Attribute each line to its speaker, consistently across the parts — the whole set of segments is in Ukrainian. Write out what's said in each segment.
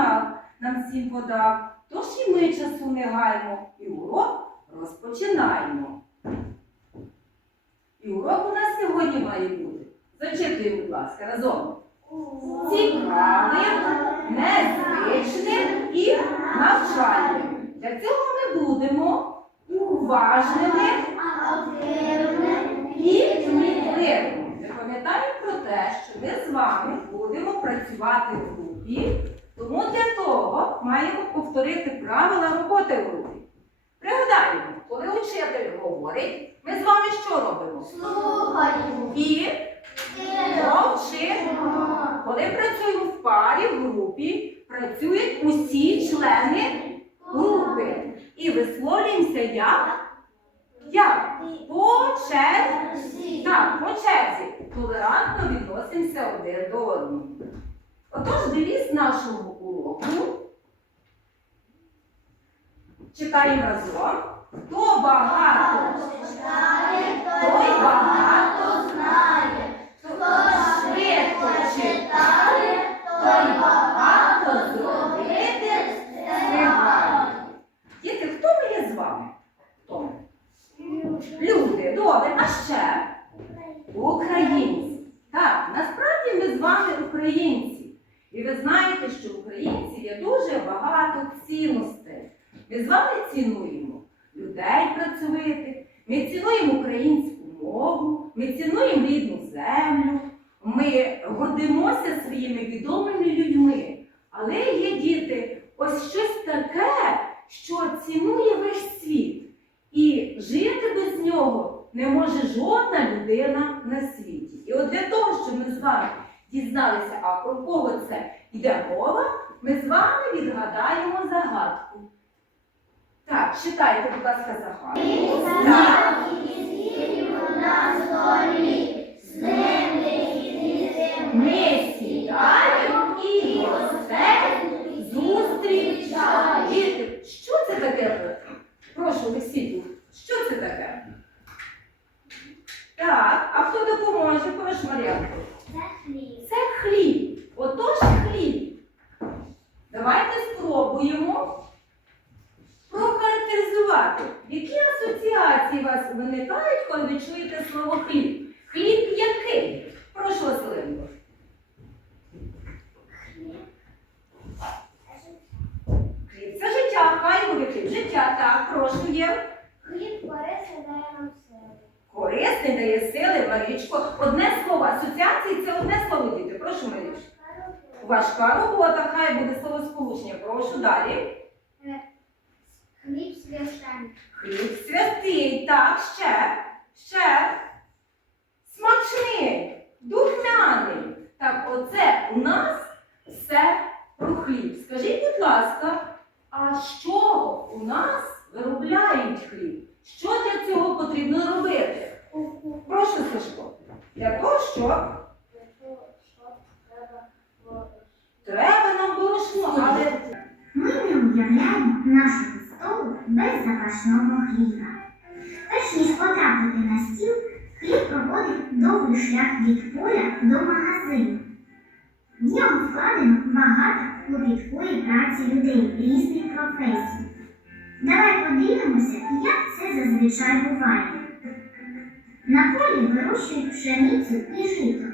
Speaker 1: знак нам всім подав. Тож і ми часу не гаймо, і урок розпочинаємо. І урок у нас сьогодні має бути. Зачитуємо, будь ласка, разом. Цікавим, незвичним і навчальним. Для цього ми будемо уважними і вмітливими. Ми пам'ятаємо про те, що ми з вами будемо працювати в групі, тому для того маємо повторити правила роботи в групі. Пригадаємо, коли учитель говорить, ми з вами що робимо? І мовчимо. Коли працюємо в парі, в групі, працюють усі члени групи. І висловлюємося як? Як? По черзі. Так, по черзі. Толерантно відносимося один до одного. Отож, девіз нашого уроку. Читаємо разом. Хто багато, той багато знає. Хто швидко читає, той багато зробити встигає. Діти, хто ми є з вами? Хто ми? Люди, добре, а ще українці. Так, насправді ми з вами українці. І ви знаєте, що українців є дуже багато цінностей. Ми з вами цінуємо людей працьовитих, ми цінуємо українську мову, ми цінуємо рідну землю, ми гордимося своїми відомими людьми. Але є діти, ось щось таке, що цінує весь світ. І жити без нього не може жодна людина на світі. І от для того, щоб ми з вами дізналися, а про кого це йде мова, ми з вами відгадаємо загадку. Так, читайте, будь ласка, загадку. Так. Ми сідаємо і зустрічаємо. Що це таке? Прошу, Олексію, що це таке? Так, а хто допоможе? Прошу, Мар'янко. Це хліб. Отож хліб. Давайте спробуємо прохарактеризувати, які асоціації у вас виникають, коли ви чуєте слово хліб. Хліб який? Прошу, Василенко. Хліб це життя, хай буде хліб. Життя, так, прошу є.
Speaker 2: Хліб корисний дає нам сили.
Speaker 1: Корисний дає сили, Марічко. Одне слово, асоціації це одне слово, діти. Прошу, Маріч. Важка робота, хай буде слово сполучення. Прошу далі.
Speaker 2: Хліб священний.
Speaker 1: Хліб святий, так, ще, ще. Смачний, духмяний. Так, оце у нас все про хліб. Скажіть, будь ласка, а чого у нас виробляють хліб? Що для цього потрібно робити? Прошу, Сашко. Для того, що
Speaker 2: Для того, що треба воду.
Speaker 1: треба нам борошно, але
Speaker 3: Ми не уявляємо нашого столу без запашного хліба. Перш ніж потрапити на стіл, хліб проходить довгий шлях від поля до магазину. В ньому вкладено багато клопіткої праці людей різних професій. Давай подивимося, як це зазвичай буває. На полі вирощують пшеницю і жито.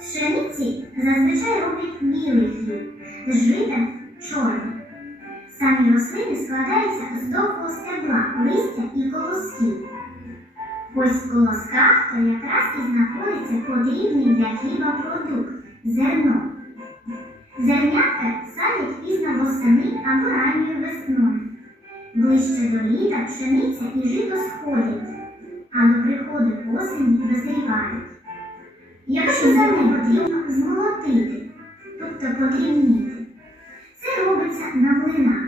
Speaker 3: З пшениці зазвичай роблять білий хліб, з жита чорний. Самі рослини складаються з довгого стебла, листя і колосків. Ось в колосках то якраз і знаходиться потрібний для хліба продукт зерно. Зернятка садять пізно восени або ранньою весною. Ближче до літа пшениця і жито сходять, а до приходу осені дозрівають. Якщо зерно потрібно змолотити, тобто подрібніти, це робиться на млинах.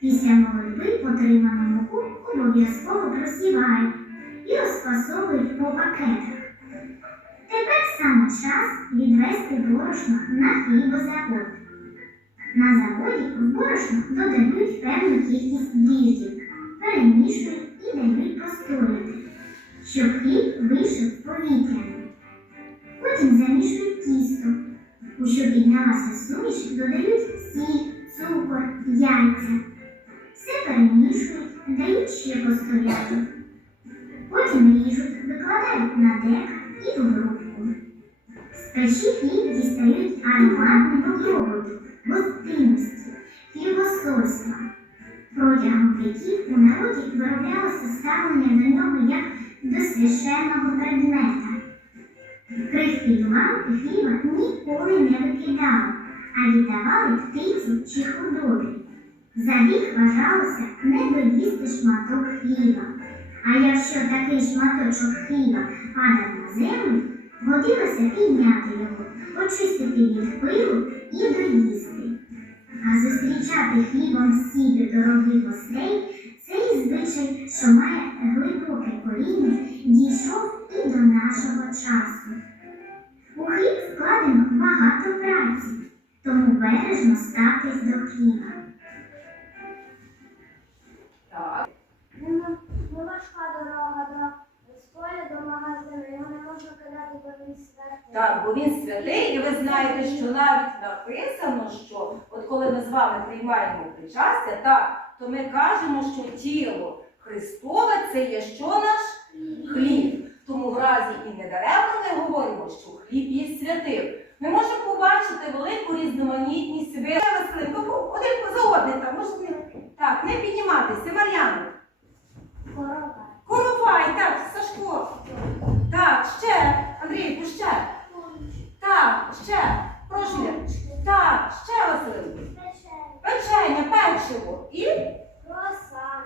Speaker 3: Після молитви потриману муку обов'язково просівають і розфасовують по пакетах. Тепер саме час відвести борошно на хлібозавод. На заводі в борошно додають певну кількість дріжджів, перемішують і дають постояти, щоб хліб вийшов повітряний. Потім замішують тісто. У що піднялася суміш, додають сіль, цукор, яйця. Все перемішують, дають ще постояти. Потім ріжуть, викладають на дек і в грубку. З печі хліб дістають ароматного доброту, гостинності, хлібосольства. Протягом віків у народі вироблялося ставлення до нього як до священного предмета. Крихти й хліба ніколи не викидали, а віддавали птиці чи худобі. За гріх вважалося не доїсти шматок хліба. А якщо такий шматочок хліба падав на землю, годилося підняти його, очистити від пилу і доїсти. А зустрічати хлібом сіллю дорогих гостей цей звичай, що має глибоке коріння, дійшов і до нашого часу. У хліб вкладено багато праці, тому бережно ставтесь до хліба.
Speaker 2: Не важка дорога до поля до магазину, його не можна кидати, бо він святий.
Speaker 1: Так, бо він святий, і ви знаєте, що навіть написано, що от коли ми з вами приймаємо причастя, так, то ми кажемо, що тіло Христове це є що наш хліб. Тому в разі і недаремно ми говоримо, що хліб є святим. Ми можемо побачити велику різноманітність Василинко, один за там можете. Так, не підніматися, Мар'яна.
Speaker 2: Корова.
Speaker 1: Коровай, так, Сашко. Так, ще, Андрійку, ще. Так, ще. Прошу. Так, ще Василинко. Печення, печиво і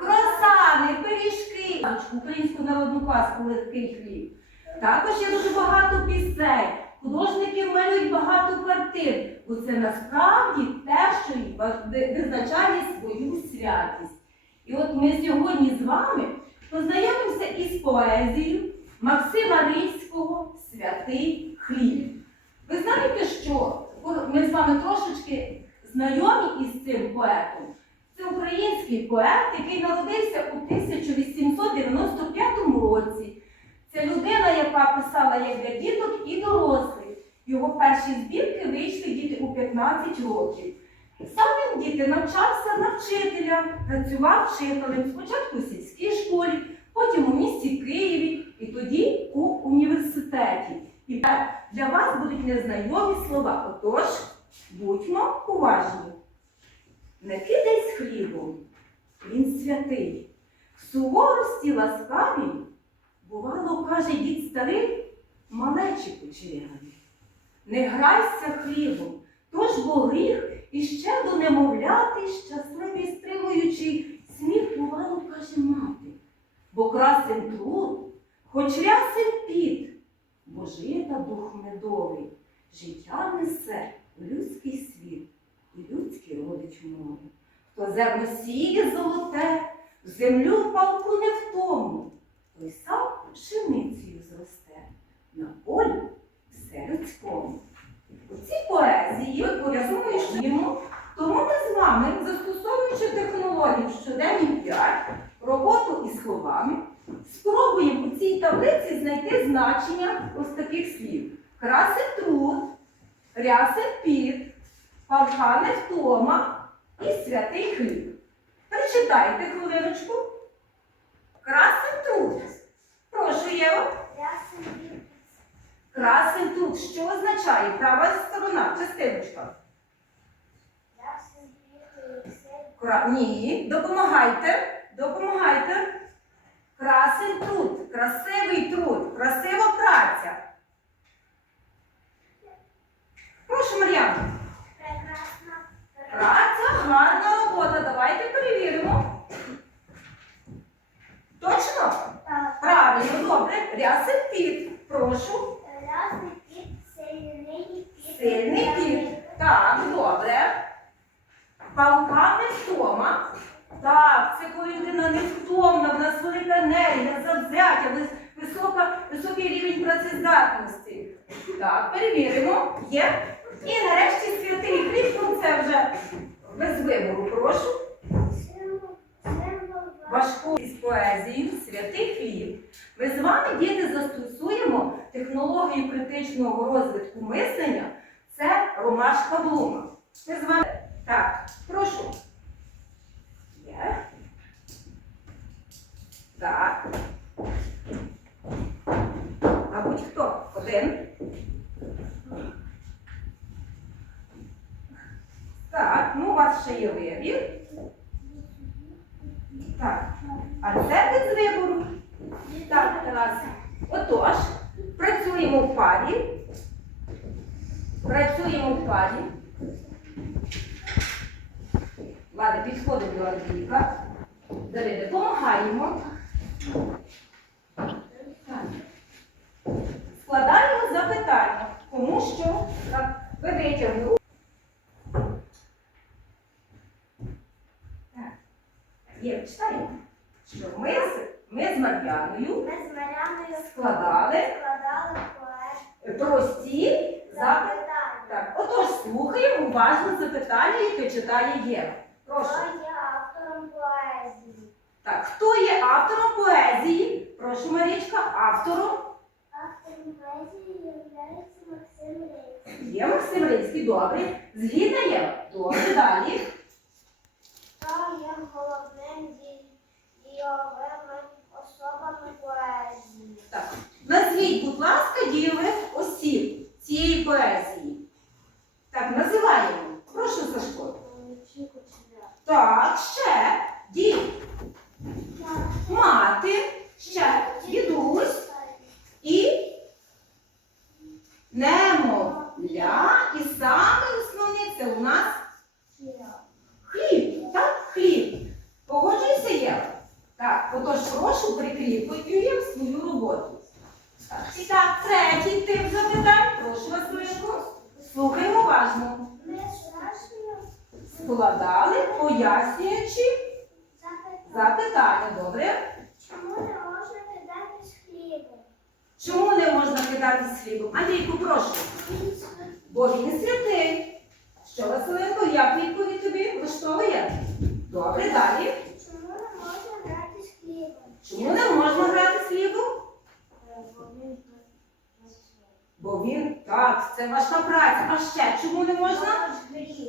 Speaker 1: Круасани, пиріжки. Українську народну казку легкий хліб. Також є дуже багато пісень. Художники малюють багато картин, бо це насправді те, що визначає свою святість. І от ми сьогодні з вами познайомимося із поезією Максима Рильського Святий хліб. Ви знаєте, що ми з вами трошечки знайомі із цим поетом. Це український поет, який народився у 1895 році. Це людина, яка писала як для діток і дорослих. Його перші збірки вийшли діти у 15 років. Сам він діти навчався на вчителя, працював вчителем спочатку в сільській школі, потім у місті Києві і тоді у університеті. І так для вас будуть незнайомі слова. Отож, будьмо уважні. Не кидай з хлібом, він святий. В суворості ласкавій, бувало, каже дід старий, малечі кучеряві. Не грайся хлібом, тож бо гріх іще до немовляти, щасливий стримуючий, сміх бувало, каже мати. Бо красен труд, хоч рясен піт, бо жита дух медовий, життя несе в людський світ і людський родич мови. Хто зерно сіє золоте, в землю палку не втому, той сам пшеницею зросте, на полі все людському. У цій поезії обов'язково тому ми з вами, застосовуючи технологію щоденні 5, роботу із словами, спробуємо у цій таблиці знайти значення ось таких слів. Красен труд, рясен піт, палка втома і святий хліб. Прочитайте хвилиночку. Красен труд. Прошу, Єва. Красен труд. Що означає? Права сторона, частиночка. Кра... Ні, допомагайте, допомагайте. Красен труд, красивий труд, красива праця. Прошу, Мар'яна.
Speaker 2: Прекрасна.
Speaker 1: Праця, гарна робота. Давайте перевіримо. Точно?
Speaker 2: Так.
Speaker 1: Правильно, добре. Рясен піт. Прошу.
Speaker 2: Рясний піт, сильний піт.
Speaker 1: Сильний піт. Так, добре. Палка невтома. Так, це коли людина невтомна, в нас велика енергія, завзяття, висока, високий рівень працездатності. Так, перевіримо. Є. І нарешті святий ну це вже без вибору прошу. Важку із поезією Святий хліб. Ми з вами, діти, застосуємо технологію критичного розвитку мислення. Це ромашка Блума. Ми з вами. Так, прошу. Є. Так. А будь-хто? Один. Ну у вас ще є вибір. Так. А це без вибору. Так, Тарас. Отож, працюємо в парі. Працюємо в парі. Влада, підходимо до Андрійка. Давиде, допомагаємо. Так. Складаємо запитання. Кому що? Так, ви витягнули. Так. Є. Що ми з, ми з Мар'яною
Speaker 2: Ми з Маряною
Speaker 1: складали
Speaker 2: складали поет
Speaker 1: прості запитання.
Speaker 2: запитання.
Speaker 1: Так, отож, слухаємо уважно запитання, яке читає Єва. Прошу.
Speaker 2: Хто є автором поезії?
Speaker 1: Так, хто є автором поезії? Прошу, Марічка, автором
Speaker 2: Автором поезії є Максим Рейс.
Speaker 1: є Максим Рильський. Добре. Згідна Єва. Добре, далі.
Speaker 2: Хто є головним ді- особами поезії?
Speaker 1: Так. Назвіть, будь ласка, дієвих осіб цієї поезії. Так, називаємо. Прошу, Сашко. Так, ще. Дід. Мати. Ще. Дідусь. І немовля. І саме основне це у нас хліб. Так, хліб. Погоджуйся, Єва? Так, отож прошу прикріплюємо свою роботу. Так, і так, третій тип запитань. Прошу вас, Мишко. Слухаємо уважно. Складали, пояснюючи запитання. Добре?
Speaker 2: чому не можна кидати з хлібом?
Speaker 1: Чому не можна кидати з хлібом? Андрійку, прошу. Бо він святий. Що, Василенко, як відповідь тобі влаштовує? Добре, далі.
Speaker 2: Чому не можна грати з хлібом?
Speaker 1: Чому не можна грати з хлібом?
Speaker 2: Бо він
Speaker 1: Бо він так, це важка праця. А ще чому не можна?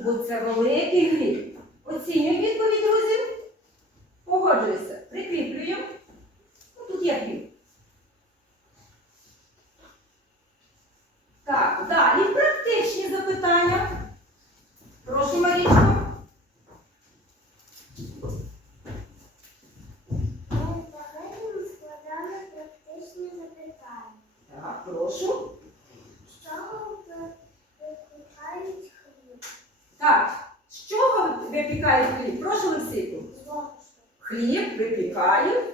Speaker 1: Бо це великий гріх. Оцінюй відповідь, друзі. Погоджуюся. Прикріплюємо. Ну, тут є хліб. Так, далі практичні запитання. Прошу, Марічко. Прошу.
Speaker 2: З чого ви- випікають хліб?
Speaker 1: Так, з чого випікають хліб? Прошу, Олексійку.
Speaker 2: З овочів.
Speaker 1: Хліб випікають.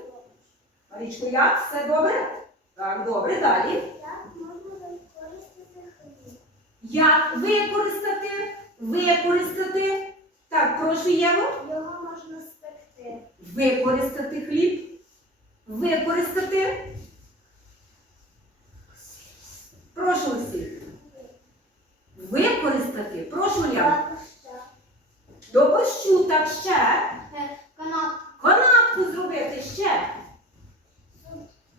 Speaker 1: Марічко, як? Все добре? Так, добре, далі.
Speaker 2: Як можна використати хліб?
Speaker 1: Як використати? Використати. Так, прошу Єву.
Speaker 2: Його можна спекти.
Speaker 1: Використати хліб. Використати. Прошу всіх. Використати. Прошу Єву. До борщу так ще.
Speaker 2: Канап.
Speaker 1: Канапку зробити ще.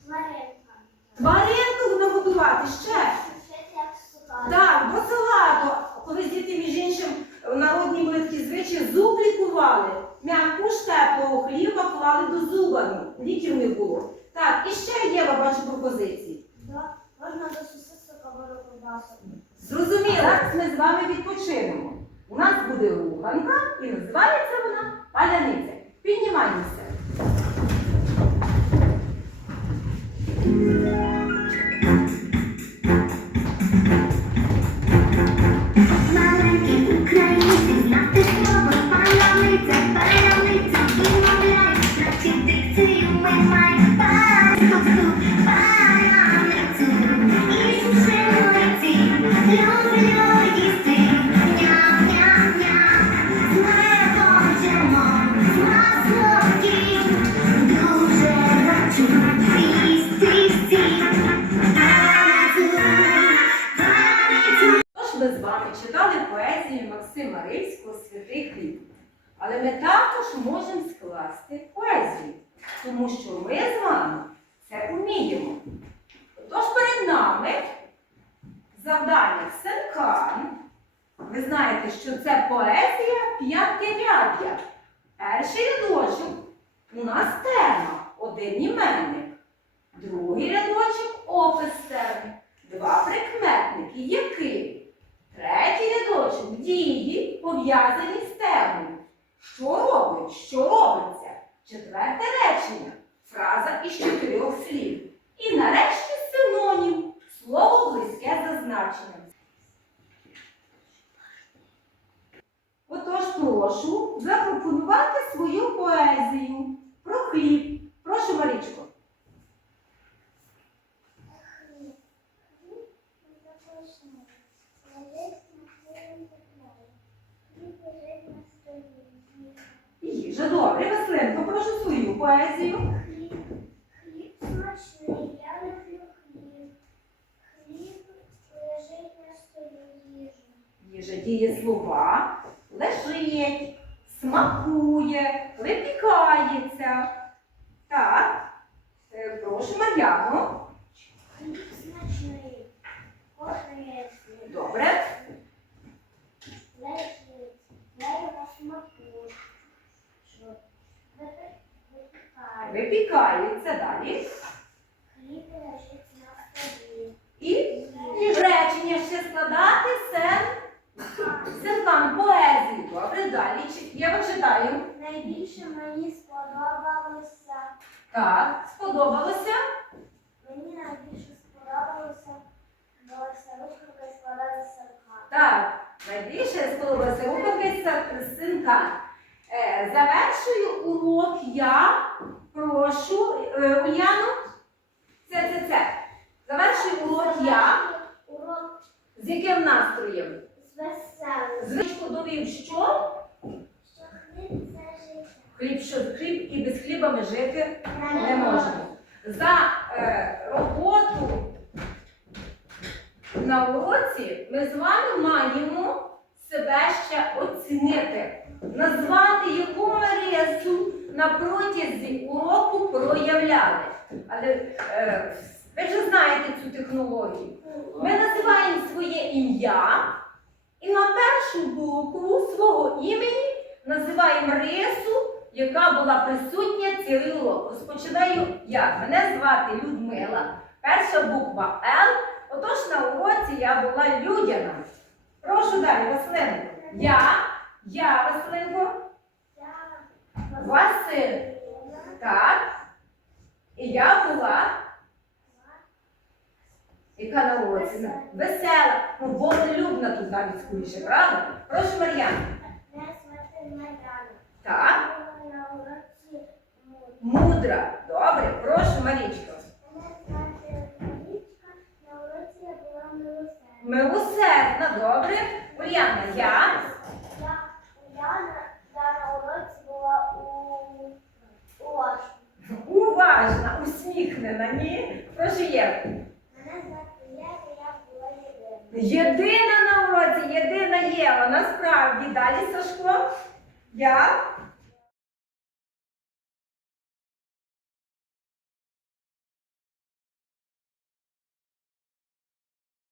Speaker 2: Тваринка.
Speaker 1: Тваринку нагодувати ще.
Speaker 2: Сушити як сухар.
Speaker 1: Так, до салату. Колись діти, між іншим, в народній були такі звичаї, зуб лікували. М'яку ж теплого хліба клали до зуба. ну, Ліків не було. Так, і ще є, я бачу пропозиції.
Speaker 2: Да, Можна до сосисок або до ковбасок.
Speaker 1: Зрозуміло, зараз ми з вами відпочинемо. У нас руханка і називається вона паляниця. Піднімаємося. П'ятиряддя. Перший рядочок у нас тема, один іменник. Другий рядочок опис теми. Два прикметники. Який? Третій рядочок дії, пов'язані з темою. Що робить? Що робиться? Четверте речення. Фраза із чотирьох слів. І нарешті синонім. Слово близьке за значенням. Отож, прошу запропонувати свою поезію про хліб. Прошу, Марічко. Їжа, добре, Василенко, прошу свою поезію.
Speaker 2: Хліб. Смачний, я люблю хліб. Хліб лежить на столі їжа.
Speaker 1: Їжа діє слова, смакує, випікається. Так, Е, прошу, Мар'яно.
Speaker 2: Хліб смачний, корисний.
Speaker 1: Добре.
Speaker 2: Лежить, дерево. Що?
Speaker 1: Випікається далі.
Speaker 2: Хліб лежить на столі.
Speaker 1: І речення ще складати сен. Сенкан поезії. Добре, далі. Я вам читаю.
Speaker 2: Найбільше мені сподобалося.
Speaker 1: Так, сподобалося.
Speaker 2: Мені найбільше сподобалося, бо рукавка складалася в
Speaker 1: Так, найбільше сподобалася руханка із синка. Е, завершую урок я. Прошу, е, Уляну. Це, це, це. Завершую урок я.
Speaker 2: Урок
Speaker 1: З яким настроєм? Звичку довів, що
Speaker 2: Що хліб це життя.
Speaker 1: хліб, що хліб і без хліба ми жити не можемо. За е, роботу на уроці ми з вами маємо себе ще оцінити, назвати, яку ми рису на протязі уроку проявляли. Але е, ви вже знаєте цю технологію. Ми називаємо своє ім'я і на першу букву свого імені називаємо рису, яка була присутня цілий урок. Розпочинаю я. Мене звати Людмила. Перша буква Л. Отож на уроці я була Людяна. Прошу далі, Василенко. Я, я, Василенко,
Speaker 2: Я
Speaker 1: Василь. Так. І я була. Яка на уроці? Весела, ну, волелюбна тут навіть скоріше, правда? Прошу, Мар'яна. Так. Мудра. Добре, прошу, Марічко.
Speaker 2: Мене звати Марічка. На уроці я була милосердна.
Speaker 1: Милосердна, добре. Уляна, я.
Speaker 2: Я Уляна на уроці була у уважна.
Speaker 1: Уважна, усміхнена, ні? Прошу, Єва.
Speaker 2: Мене звати Єва, я була
Speaker 1: єдина. На уроці, єдина Єва. Насправді. Далі, Сашко. Я.